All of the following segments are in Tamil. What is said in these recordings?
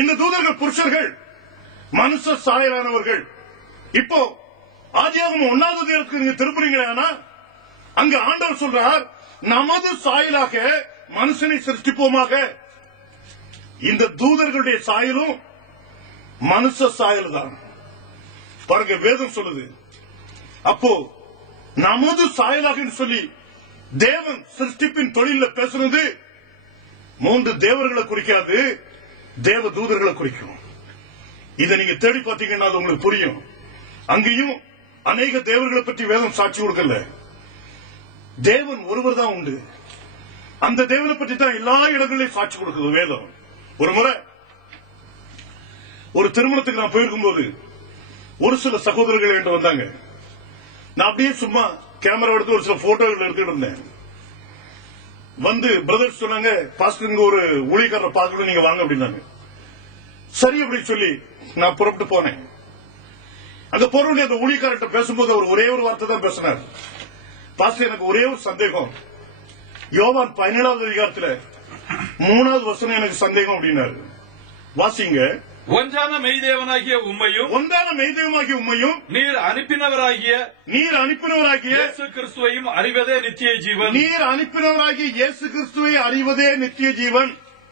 இந்த தூதர்கள் புருஷர்கள் மனுஷ சாயலானவர்கள். இப்போ ஆதியாகமம் 1வது அதிகாரத்துக்கு நீங்க திருப்புறீங்களா, அங்க ஆண்டவர் சொல்றார், நமது சாயலாக மனுஷனை சிருஷ்டிப்போமாக. இந்த தூதர்களுடைய சாயலும் மனுஷ சாயல் தான். பாருங்க, வேதம் சொல்லுது. அப்போ நமது சாயலாக சொல்லி தேவன் சிருஷ்டிப்பின் தொழில பேசுறது 3 தேவர்களை குறிக்காது, தேவ தூதர்களை குறிக்கும். இதை நீங்க தேடி பார்த்தீங்கன்னா அது உங்களுக்கு புரியும். அங்கேயும் அநேக தேவர்களை பற்றி வேதம் சாட்சி கொடுக்கல. தேவன் ஒருவர் தான் உண்டு. அந்த தேவனை பற்றி தான் எல்லா இடங்களிலும் சாட்சி கொடுக்குது வேதம். ஒரு முறை ஒரு திருமணத்துக்கு நான் போயிருக்கும் போது ஒரு சில சகோதரர்கள் என்கிட்ட வந்தாங்க. நான் அப்படியே சும்மா கேமரா எடுத்து ஒரு சில போட்டோகள் எடுத்துட்டு இருந்தேன். வந்து பிரதர்ஸ் சொன்னாங்க, பாஸ்டர் ஒரு ஊழியக்காரரை பார்க்கணும், நீங்க வாங்க அப்படின்னாங்க. சரி அப்படின்னு சொல்லி நான் புறப்பட்டு போனேன். அங்க போற அந்த ஊழியக்காரர்கிட்ட பேசும்போது அவர் ஒரே ஒரு வார்த்தை தான் பேசினார். பாஸ்டர், எனக்கு ஒரே ஒரு சந்தேகம். யோவான் 17வது அதிகாரத்துல 3வது வசனம் எனக்கு சந்தேகம் அப்படின்னாரு. வாசிங்க. ஒன்றான மெய்தேவனாகிய உம்மையும் நீர் அனுப்பினவராகிய இயேசு கிறிஸ்துவையும் அறிவதே நித்திய ஜீவன். நீர் அனுப்பினவராகிய இயேசு கிறிஸ்துவை அறிவதே நித்திய ஜீவன்.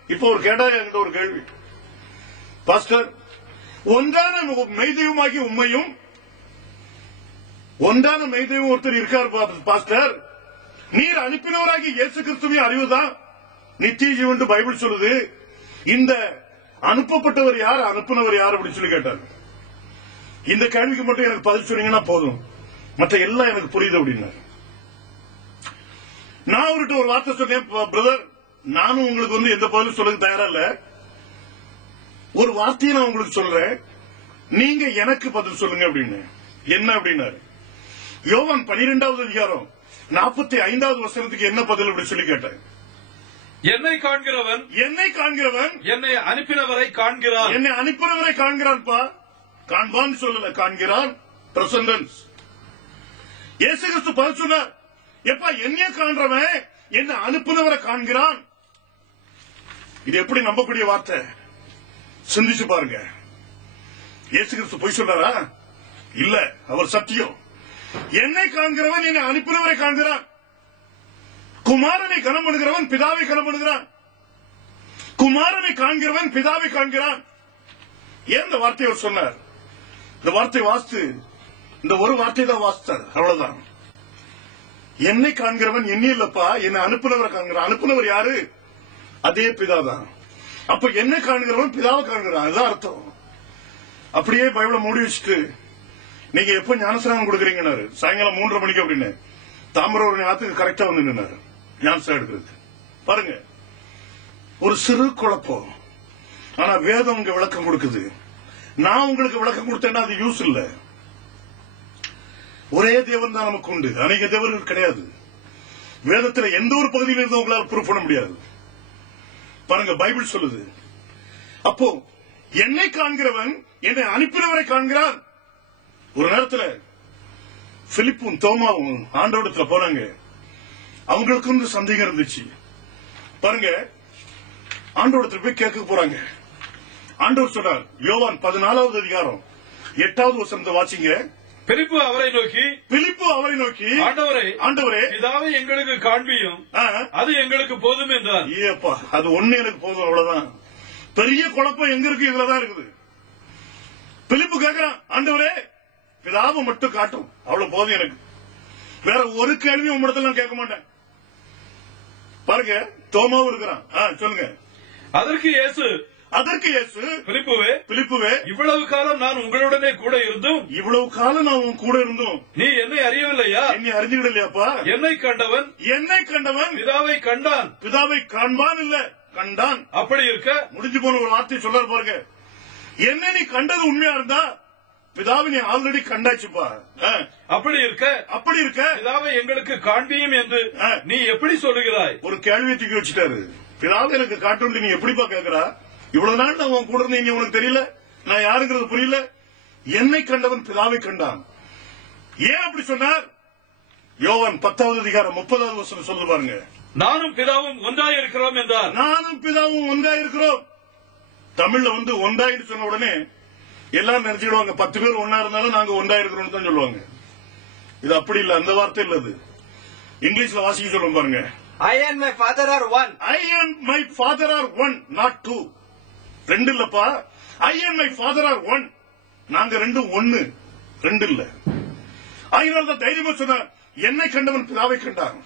இப்போ ஒரு என்கிட்ட ஒரு கேள்வி. பாஸ்டர், ஒன்றான மெய்தெய்வமாகிய உம்மையும், ஒன்றான மெய்தெய்வம் ஒருத்தர் இருக்கார் பாஸ்டர், நீர் அனுப்பினவராகிய இயேசு கிறிஸ்துவை அறிவுதான் நித்திய ஜீவன் பைபிள் சொல்லுது. இந்த அனுப்பப்பட்டவர் யார், அனுப்பினவர் யார் அப்படின்னு சொல்லி கேட்டார். இந்த கேள்விக்கு மட்டும் எனக்கு பதில் சொன்னீங்கன்னா போதும், மற்ற எல்லாம் எனக்கு புரியுது அப்படின்னா. நான் அவர்கிட்ட ஒரு வார்த்தை சொன்னேன், பிரதர், நானும் உங்களுக்கு எந்த பதிலும் சொல்ல தயாரா இல்ல. ஒரு வார்த்தையை நான் உங்களுக்கு சொல்றேன், நீங்க எனக்கு பதில் சொல்லுங்க அப்படின்னு. என்ன அப்படின்னாரு. யோவான் 12வது அதிகாரம் 45வது வசனத்துக்கு என்ன பதில் அப்படின்னு சொல்லி கேட்டேன். என்னை காண்கிறவன் என்னை அனுப்பினவரை காண்கிறான். என்னை அனுப்பினவரை காண்கிறான்பா. காண்பான்னு சொல்லல, காண்கிறான். பிரசன்டன்ஸ். இயேசு கிறிஸ்து பதில் சொன்னார், எப்பா என்னைய காண்றவன் என்னை அனுப்பினவரை காண்கிறான். இது எப்படி நம்பக்கூடிய வார்த்தை? சிந்திச்சு பாருங்க. இயேசு கிறிஸ்து பொய் சொல்றாரா? இல்ல, அவர் சத்தியம். என்னை காண்கிறவன் என்னை அனுப்பினவரை காண்கிறான். குமாரனை கனம் பண்ணுகிறவன் பிதாவை கனம் பண்ணுகிறான். குமாரனை காண்கிறவன் பிதாவை காண்கிறான். ஏன் இந்த வார்த்தையை அவர் சொன்னார்? இந்த வார்த்தை வாசித்து, இந்த ஒரு வார்த்தை தான் வாசித்தார், அவ்வளவுதான். என்னை காண்கிறவன் என்னை இல்லப்பா, என்னை அனுப்பினவரை காண்கிறான். அனுப்பினவர் யாரு? அதே பிதாதான். அப்ப என்னை காண்கிறவன் பிதாவை காண்கிறான், அதுதான் அர்த்தம். அப்படியே பைபிளை மூடி வச்சுட்டு நீங்க எப்ப ஞானஸ்நானம் கொடுக்குறீங்கன்னாரு. சாயங்காலம் 3:30 மணிக்கு அப்படின்னு தாமிரபரணி ஆத்துக்கு கரெக்டா வந்து நின்னாரு ஞானஸ்நானம் எடுக்கிறது. பாருங்க, ஒரு சிறு குழப்பம். ஆனா வேதம் உங்க விளக்கம் கொடுக்குது. நான் உங்களுக்கு விளக்கம் கொடுத்தேன்னா அது யூஸ் இல்ல. ஒரே தேவன் தான் நமக்கு உண்டு, அநேக தேவர்கள் கிடையாது. வேதத்துல எந்த ஒரு பகுதியில் இருந்து உங்களால் ப்ரூவ் பண்ண முடியாது. பாருங்க, பைபிள் சொல்லுது. அப்போ என்னை காண்கிறவன் என்னை அனுப்பினவரை காண்கிறான். ஒரு நேரத்தில் பிலிப்பும் தோமாவும் ஆண்டவரிடத்துல போனாங்க. அவங்களுக்கு சந்தேகம் இருந்துச்சு. பாருங்க, ஆண்டவரிடத்துல போய் கேட்க போறாங்க. ஆண்டவர் சொன்னார், யோவான் 14வது அதிகாரம் 8வது வசனத்தை வாசிங்க. பிலிப்பு அவரை நோக்கி ஆண்டவரே பிதாவை எங்களுக்கு காண்பியும், அது எங்களுக்கு போதும் என்றார். ஏப்பா, அது ஒண்ணு எனக்கு போதும், அவ்வளவுதான். பெரிய குழப்பம் எங்க இருக்கு? இதுலதான் இருக்குது. பிலிப்பு கேட்கிறான், ஆண்டவரே பிதாவை மட்டும் காட்டும், அவ்வளவு போதும் எனக்கு. வேற ஒரு கேள்வி உம்மிடத்துல நான் கேட்க மாட்டேன். பாருங்க, தோமாவும் இருக்கிறான். சொல்லுங்க. அதற்கு இயேசு பிலிப்புவே இவ்வளவு காலம் நான் உங்களுடனே கூட இருந்தும் நீ என்னை அறியவில்லையா? என்னை அறிஞ்சுக்கிடலையாப்பா? என்னை கண்டவன் பிதாவை கண்டான். பிதாவை காண்பான் இல்ல, கண்டான். அப்படி இருக்க முடிஞ்சு போன ஒரு வார்த்தை சொல்றாரு பாருங்க. என்ன நீ கண்டது உண்மையா இருந்தா பிதாவை நீ ஆல்ரெடி கண்டாச்சுப்பா. அப்படி இருக்க பிதாவை எங்களுக்கு காண்பியும் என்று நீ எப்படி சொல்லுகிறாய்? ஒரு கேள்வியை தூக்கி வச்சுட்டாரு. பிதாவை எனக்கு காட்டு நீ எப்படிப்பா கேட்கிறா? இவ்வளவு நாள் நான் உன் கூட இருந்தீங்க, உனக்கு தெரியல நான் யாருங்கிறது புரியல. என்னை கண்டவன் பிதாவை கண்டான். ஏன் அப்படி சொன்னார்? யோவான் 10வது அதிகாரம் 30வது வசனம் சொல்லு பாருங்க. நானும் பிதாவும் ஒன்றாய் இருக்கிறோம் என்றார். நானும் பிதாவும் ஒன்றாய் இருக்கிறோம். தமிழ்ல ஒன்றாயின்னு சொன்ன உடனே எல்லாரும் நினைச்சுடுவாங்க 10 பேர் ஒன்னா இருந்தாலும் நாங்க ஒன்றா இருக்கிறோம் தான் சொல்லுவாங்க. இது அப்படி இல்ல, அந்த வார்த்தை இல்ல. அது இங்கிலீஷ்ல வாசிக்க சொல்லுவோம் பாருங்க. I and my father are one. I and my father are one, not two. ரெண்டு இல்லப்பா. I and my father are one. நாங்க ரெண்டும் ஒன்னு, ரெண்டு இல்ல. அதனால தான் தைரியமா சொன்னார், என்னை கண்டவன் பிதாவை கண்டான்,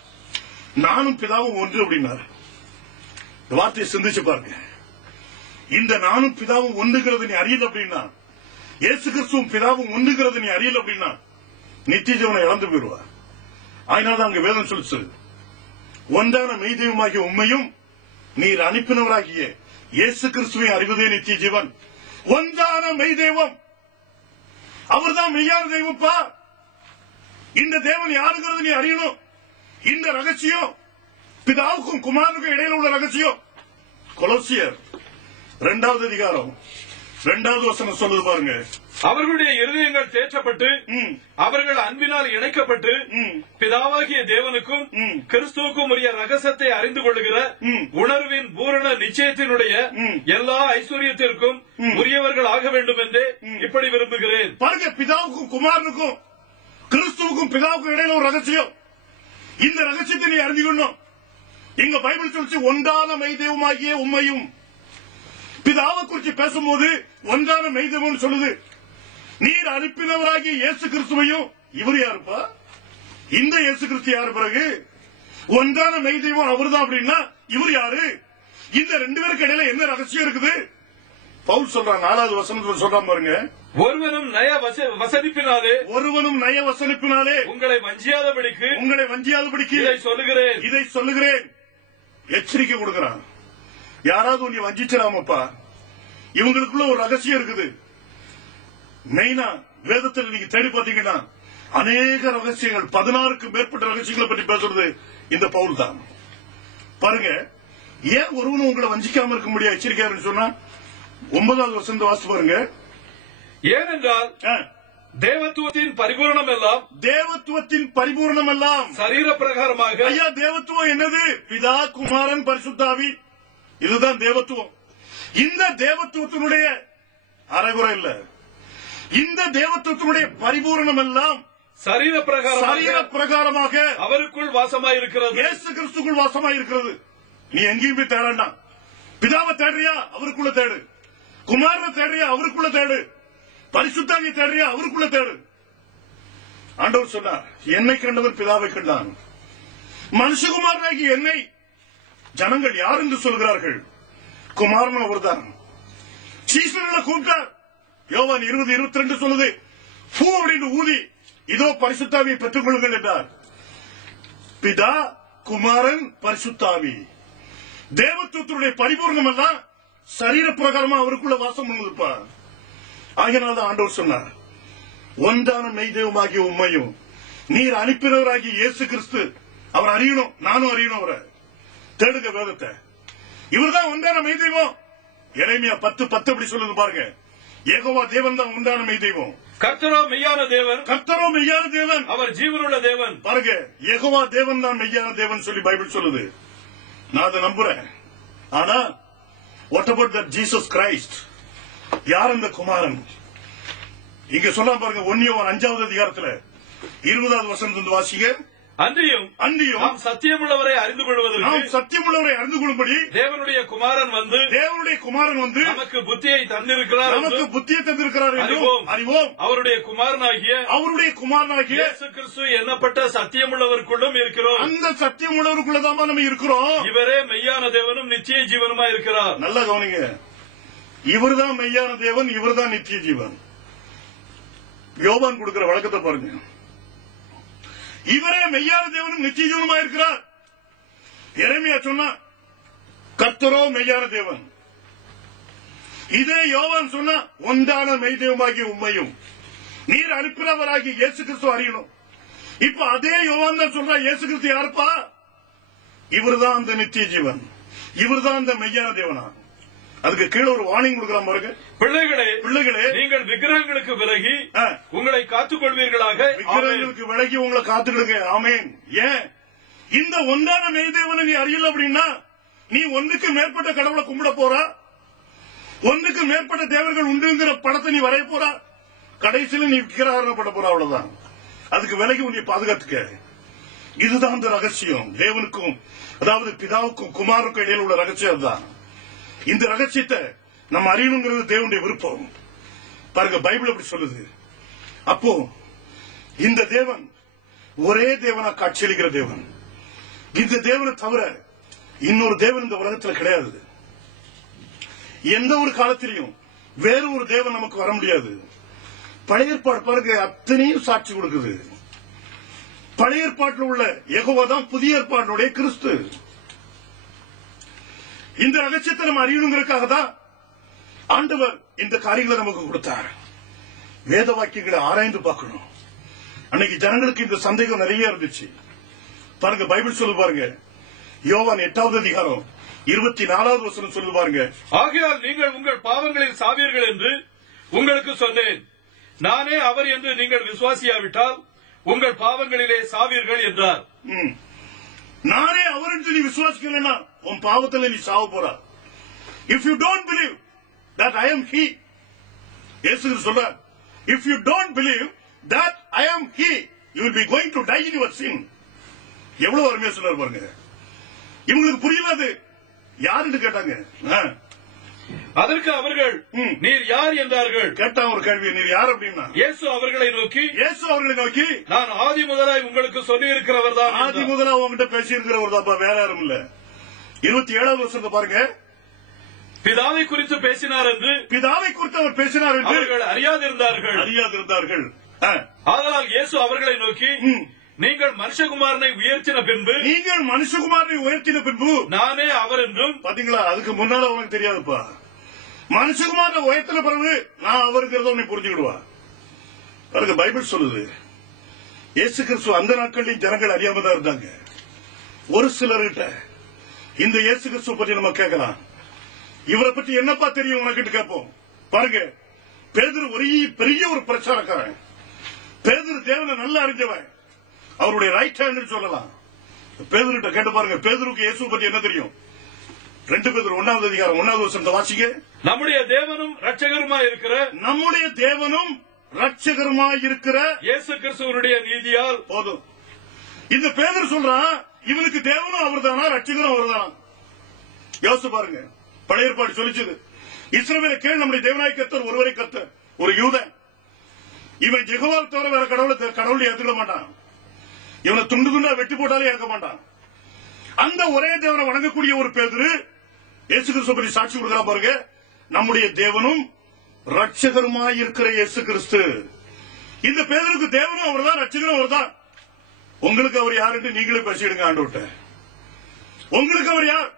நானும் பிதாவும் ஒன்று அப்படின்னாரு. இந்த வார்த்தையை சிந்திச்சு பாருங்க. இந்த நானும் பிதாவும் ஒன்றுகிறது நீ அறியல அப்படின்னா, இயேசு கிறிஸ்துவும் பிதாவும் ஒன்றுகிறது நீ அறியல அப்படின்னா நித்திய ஜீவனை இழந்து போயிடுவா. அதனாலதான் அங்க வேதம் சொல்லுச்சு, ஒன்றான மெய்தெய்வமாகிய உண்மையும் நீர் அனுப்பினவராகிய இயேசு கிறிஸ்துவை அறிவதே நித்திய ஜீவன். ஒன்றான மெய்தெய்வம், அவர்தான் மெய்யான தெய்வப்பா. இந்த தேவன் யாருங்கிறது நீ அறியணும். இந்த ரகசியம் பிதாவுக்கும் குமாரனுக்கும் இடையில உள்ள ரகசியம். கொலோசியர் 2வது அதிகாரம் 2வது வசனம் சொல்லுது பாருங்க. அவர்களுடைய இருதயங்கள் தேற்றப்பட்டு அவர்கள் அன்பினால் இணைக்கப்பட்டு பிதாவாகிய தேவனுக்கும் கிறிஸ்துவுக்கும் உரிய ரகசியத்தை அறிந்து கொள்ளுகிற உணர்வின் பூரண நிச்சயத்தினுடைய எல்லா ஐஸ்வர்யத்திற்கும் உரியவர்கள் ஆக வேண்டும் என்று இப்படி விரும்புகிறேன். பாருங்க, பிதாவுக்கும் குமாரனுக்கும் கிறிஸ்துவுக்கும் பிதாவுக்கும் இடையில ஒரு ரகசியம். இந்த ரகசியத்தை நீ அறிஞ்சுக்கணும். இங்க பைபிள் சொல்லிச்சு, ஒன்றான மெய்தெய்வமாகிய உண்மையும். பிதாவை குறித்து பேசும்போது ஒன்றான மெய்தெய்வம் சொல்லுது. நீர் அனுப்பினவராகிய இயேசு கிறிஸ்துவையும், இவர் யாருப்பா? இந்த இயேசு கிறிஸ்து யாரு? பிறகு ஒன்றான மெய்தெய்வம் அவர்தான் அப்படின்னா இவர் யாரு? இந்த ரெண்டு பேருக்கு இடையில என்ன ரகசியம் இருக்குது? பவுல் சொல்றான் 4வது வசனத்துல சொல்றான் பாருங்க. ஒருவனும் நய வசனிப்பினாலே உங்களை வஞ்சியாதபடிக்கு இதை சொல்லுகிறேன். எச்சரிக்கை கொடுக்கிறான். யாராவது உன்னை வஞ்சிச்சிடாமப்பா. இவங்களுக்குள்ள ஒரு ரகசியம் இருக்குது. மெயினா வேதத்தில் நீங்க தேடி பாத்தீங்கன்னா அநேக ரகசியங்கள், 16க்கும் மேற்பட்ட ரகசியங்களை பற்றி பேசுறது இந்த பவுல் தான். பாருங்க, ஏன் ஒருவனும் உங்களை வஞ்சிக்காம இருக்க முடியாது எச்சரிக்கையா சொன்னா 9வது வசனத்தை வாசித்து பாருங்க. ஏனென்றால் தேவத்துவத்தின் பரிபூரணம் எல்லாம் சரீர பிரகாரமாக. ஐயா, தேவத்துவம் என்னது? பிதா, குமாரன், பரிசுத்தாவி. இதுதான் தேவத்துவம். இந்த தேவத்துவத்தினுடைய அரைகுறை இல்ல, இந்த தேவத்துவத்தினுடைய பரிபூரணம் எல்லாம் சரீர பிரகாரமாக அவருக்குள் வாசமாயிருக்கிறது. இயேசு கிறிஸ்துக்குள் வாசமாயிருக்கிறது. நீ எங்கேயும் போய் தேடா. பிதாவை தேடுறியா? அவருக்குள்ள தேடு. குமாரனை தேடுறியா? அவருக்குள்ள தேடு. பரிசுத்தாவியை தேடுறியா? அவருக்குள்ள தேடு. ஆண்டவர் சொன்னார், என்னை கண்டவர் பிதாவை கண்டான். மனுஷகுமாரனாகி என்னை ஜனங்கள் யார் என்று சொல்கிறார்கள்? குமாரன் அவர்தான். சீசர்களை கூப்பிட்டார். யோவான் 20:22 சொல்லுது, பூ அப்படின்னு ஊதி இதோ பரிசுத்தாவியை பெற்றுக் கொள்ளுங்கள் என்றார். பிதா, குமாரன், பரிசுத்தாவி. தேவத்துவத்தினுடைய பரிபூர்ணம் எல்லாம் சரீர பிரகாரமா அவருக்குள்ள வாசம் பண்ணுதுப்பா. ஆகியனால்தான் ஆண்டவர் சொன்னார், ஒன்றான மெய்தெய்வமாகிய உண்மையும் நீர் அனுப்பினவராகிய இயேசு கிறிஸ்து. அவர் அறியணும், நானும் அறியணும். அவரை தேடுங்க வேதத்தை. இவர்தான் ஒன்றான மெய்தெய்வம். எரேமியா 10:10 அப்படி சொல்லுது பாருங்க. யெகோவா தேவன் தான் ஒன்றான மெய்தெய்வம். கர்த்தரோ மெய்யான தேவன், அவர் ஜீவனுள்ள தேவன். பாருங்க, யெகோவா தேவன் தான் மெய்யான தேவன் சொல்லி பைபிள் சொல்லுது. நான் அதை நம்புறேன். ஆனா what about that Jesus Christ? யார் அந்த குமாரன்? இங்க சொல்ல பாருங்க, 1 யோவான் 5வது அதிகாரத்துல 20வது வசனத்திலிருந்து வாசிங்க. அன்றியும் நாம் சத்தியமுள்ளவரை அறிந்து கொள்ளும்படி தேவனுடைய குமாரன் வந்து நமக்கு புத்தியை தந்திருக்கிறார் என்றும் அறிவோம். அவருடைய குமாரனாகிய இயேசு கிறிஸ்து எண்ணப்பட்ட சத்தியமுள்ளவருக்குள்ளும் இருக்கிறோம். அந்த சத்தியமுள்ளவருக்குள்ளதான் நம்ம இருக்கிறோம். இவரே மெய்யான தேவனும் நித்திய ஜீவனுமா இருக்கிறார். நல்லா கவனிங்க, இவர்தான் மெய்யான தேவன், இவர்தான் நித்திய ஜீவன். யோவான் கொடுக்கிற வழக்கத்தை பாருங்க. இவரே மெய்யான தேவனும் நித்திய ஜீவனுமா இருக்கிறார். எரேமியா சொன்னா கர்த்தரோ மெய்யான தேவன். இதே யோவான் சொன்னா ஒன்றான மெய்தெய்வமாகிய உண்மையும் நீர் அனுப்பினவராகிய இயேசு கிறிஸ்து அறியணும். இப்ப அதே யோவான் தான் சொல்றா, இயேசு கிறிஸ்து யாருப்பா? இவர்தான் அந்த நித்திய ஜீவன், இவர்தான் அந்த மெய்யான தேவனா. அதுக்கு கீழே ஒரு வார்னிங் கொடுக்கிற பாருங்க. பிள்ளைகளே, நீங்கள் விக்கிரகங்களுக்கு விலகி உங்களை காத்துக் கொள்வீர்களாக. விக்கிரகங்களுக்கு விலகி உங்களை காத்துக்கிடுங்க. ஆமேன். ஏன் இந்த ஒன்றான மெய்தேவனை நீ அறியல அப்படின்னா நீ ஒன்றுக்கு மேற்பட்ட கடவுளை கும்பிட போற. ஒன்றுக்கு மேற்பட்ட தேவர்கள் உண்டுங்கிற படத்தை நீ வரைய போறா, கடைசியில் நீ விக்கிரகம் பண்ண போற, அவ்வளவுதான். அதுக்கு விலகி உன்னை பாதுகாத்துக்க. இதுதான் அந்த ரகசியம். தேவனுக்கும், அதாவது பிதாவுக்கும் குமாருக்கும் இடையில உள்ள ரகசியம் தான். இந்த ரகசியத்தை நம்ம அறியணுங்கிறது தேவனுடைய விருப்பம். பாருங்க, பைபிள் அப்படி சொல்லுது. அப்போ இந்த தேவன் ஒரே தேவனா காட்சியளிக்கிற தேவன். இந்த தேவனை தவிர இன்னொரு தேவன் இந்த உலகத்தில் கிடையாது. எந்த ஒரு காலத்திலையும் வேறு ஒரு தேவன் நமக்கு வர முடியாது. பழைய ஏற்பாடு பாருங்க, அத்தனையும் சாட்சி கொடுக்குது. பழைய ஏற்பாட்டில் உள்ள யெகோவா தான் புதிய ஏற்பாட்டினுடைய கிறிஸ்து. இந்த ரகசியத்தை நம்ம அறியணுங்கிறதுக்காக தான் ஆண்டவர் இந்த காரியங்களை நமக்கு கொடுத்தார். வேத வாக்கியங்களை ஆராய்ந்து பார்க்கணும். அன்னைக்கு ஜனங்களுக்கு இந்த சந்தேகம் நிறைய இருந்துச்சு. பாருங்க, பைபிள் சொல்லு பாருங்க, யோவான் 8வது அதிகாரம் 24வது வசனம் சொல்லு பாருங்க. ஆகையால் நீங்கள் உங்கள் பாவங்களில் சாவீர்கள் என்று உங்களுக்கு சொன்னேன். நானே அவர் என்று நீங்கள் விசுவாசியாவிட்டால் உங்கள் பாவங்களிலே சாவீர்கள் என்றார். நானே அவர் என்று நீ விசுவாசிக்கலன்னா உன் பாவத்தில் நீ சாவ போற. If you don't believe that I am he, இயேசு சொல்றார், if you don't believe that I am he, you will be going to die in your sin. எவ்வளவு அருமையா சொல்றாரு பாருங்க. இவங்களுக்கு புரியல யாருன்னு கேட்டாங்க. அதற்கு அவர்கள் நீர் யார் என்றார்கள். கேட்டா ஒரு கேள்வி, நீர் யார் அப்படின்னா இயேசு அவர்களை நோக்கி நான் ஆதி முதலாய் உங்களுக்கு சொல்லி இருக்கிறவர் தான். ஆதி முதலா உங்ககிட்ட பேசி இருக்கிறவர் தான், வேற யாரும் இல்ல. 27வது வருஷத்தை பாருங்க. பிதாவை குறித்து பேசினார் என்று, பிதாவை குறித்து அவர் பேசினார் என்று அவர்கள் அறியாதிருந்தார்கள். ஆதலால் இயேசு அவர்களை நோக்கி நீங்கள் மனுஷகுமாரனை உயர்த்தின பின்பு நானே அவர் என்றும். பாத்தீங்களா, அதுக்கு முன்னால உனக்கு தெரியாதுப்பா. மனுஷகுமாரனை உயர்த்தின பிறகு நான் அவருங்கிறத உன்னை புரிஞ்சுக்கிடுவா. பாருங்க, பைபிள் சொல்லுது, இயேசு கிறிஸ்து அந்த நாட்களில் ஜனங்கள் அறியாம தான் இருந்தாங்க. ஒரு சிலர்கிட்ட இந்த இயேசு கிறிஸ்துவ பற்றி நம்ம கேட்கலாம். இவரை பற்றி என்னப்பா தெரியும் உனக்கிட்ட கேட்போம். பாருங்க, பேதுரு பெரிய ஒரு பிரச்சாரக்காரன். பேதுரு தேவனை நல்லா அறிஞ்சவன், அவருடைய ரைட் ஹேண்ட் சொல்லலாம். பேதுருட்ட கேட்டு பாருங்க, பேதுருக்கு இயேசு பற்றி என்ன தெரியும். 2 பேதுரு 1வது அதிகாரம் 1வது வசனத்தை வாசிங்க. நம்முடைய தேவனும் ரட்சகருமாய் இருக்கிற இயேசு கிறிஸ்துவனுடைய நீதியால் போதும். இந்த பேதுரு சொல்றான், இவனுக்கு தேவனும் அவர்தானா, ரட்சகரும் அவர்தானா. யோசிச்சு பாருங்க. பழைய ஏற்பாடு சொல்லிச்சது, இஸ்ரவேலை கேள், நம்முடைய தேவனாய் கர்த்தர் ஒருவரை கர்த்தர். ஒரு யூதன், இவன் யெகோவாவை தவிர வேற கடவுளை ஏத்துக்க மாட்டான். இவனை துண்டு துண்டா வெட்டி போட்டாலே ஏற்க மாட்டான். அந்த ஒரே தேவனை வணங்கக்கூடிய ஒரு பேதுரு இயேசு கிறிஸ்து பற்றி சாட்சி கொடுக்கலாம் பாருங்க. நம்முடைய தேவனும் ரட்சகருமாய் இருக்கிற இயேசு கிறிஸ்து. இந்த பேதுருக்கு தேவனும் அவர்தான், ரட்சகரும் அவர்தான். உங்களுக்கு அவர் யாருன்னு நீங்களே பேசிடுங்க ஆண்டவர்ட்ட. உங்களுக்கு அவர் யார்?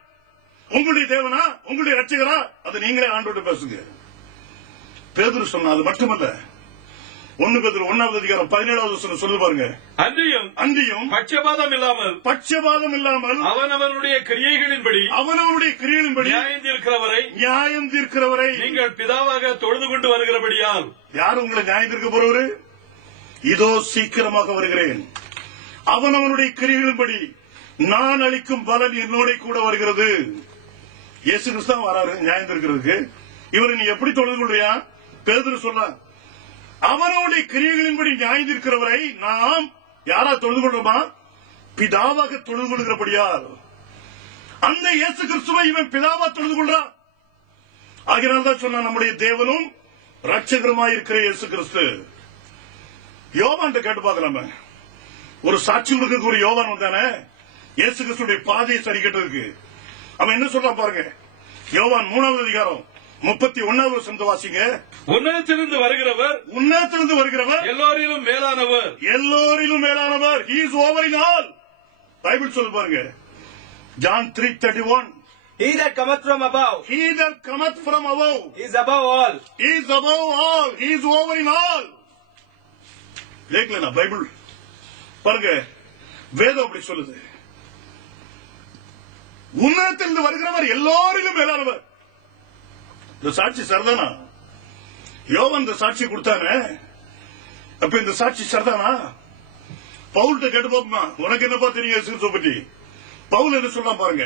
உங்களுடைய தேவனா, உங்களுடைய ரட்சகரா? அது நீங்களே ஆண்டவர்ட்ட பேசுங்க. பேதுரு சொன்னா அது மட்டுமல்ல. 1 பேதுரு 1வது அதிகாரம் 17வது வசனம் சொல்லு பாருங்க. அன்றியும் பட்சபாதம் இல்லாமல் அவனவனுடைய கிரியைகளின்படி நியாயம் தீர்க்கிறவரை நீங்கள் பிதாவாக தொழுது கொண்டு வருகிறபடியால். யார் உங்களை நியாயம் தீர்க்க போறவரு? இதோ சீக்கிரமாக வருகிறேன், அவனவனுடைய கிரியைகளின்படி நான் அளிக்கும் பலன் என்னோட கூட வருகிறது. இயேசு கிறிஸ்து தான் வராரு நியாயம் தீர்க்கிறதுக்கு. இவரை நீ எப்படி தொழுது கொள்றியா? பேதுரு சொல்ல, அவனுடைய கிரியைகளின்படி நியாயம் தீர்க்கிறவரை நாம் யாரா தொழுது கொள்றோமா? பிதாவாக தொழுது கொள்கிறபடியால். அந்த இயேசு கிறிஸ்துவை இவன் பிதாவா தொழுது கொள்றான். ஆகினால்தான் சொன்னா நம்முடைய தேவனும் ரட்சகருமாயிருக்கிற இயேசு கிறிஸ்து. யோவான் கேட்டு பார்க்கலாமே. ஒரு சாட்சி கொடுக்க ஒரு யோவான் வந்தானே இயேசு கிறிஸ்துடைய பாதையை சரி கட்டுறதுக்கு. அவன் என்ன சொல்றான் பாருங்க. யோவான் 3வது அதிகாரம் 31வது வசனத்தை வாசிங்க. உன்னதத்திலிருந்து வருகிறவர் எல்லோரிலும் மேலானவர். He is over in all. Bible சொல்லு பாருங்க. John 3:31. He that cometh from above is above all. He is over in all. கேட்கலனா பைபிள் பாருங்க. வேதம் அப்படி சொல்லுது. உன்னதத்திலிருந்து வருகிறவர் எல்லோரிலும் மேலானவர். இந்த சாட்சி சரிதானா? யோவான் இந்த சாட்சி கொடுத்தானே, அப்ப இந்த சாட்சி சரிதானா? பவுல்கிட்ட கேட்டு போகுமா, உனக்கு என்னப்பா தெரியும் இயேசு கிறிஸ்துவை பற்றி? பவுல் என்ன சொல்றான் பாருங்க.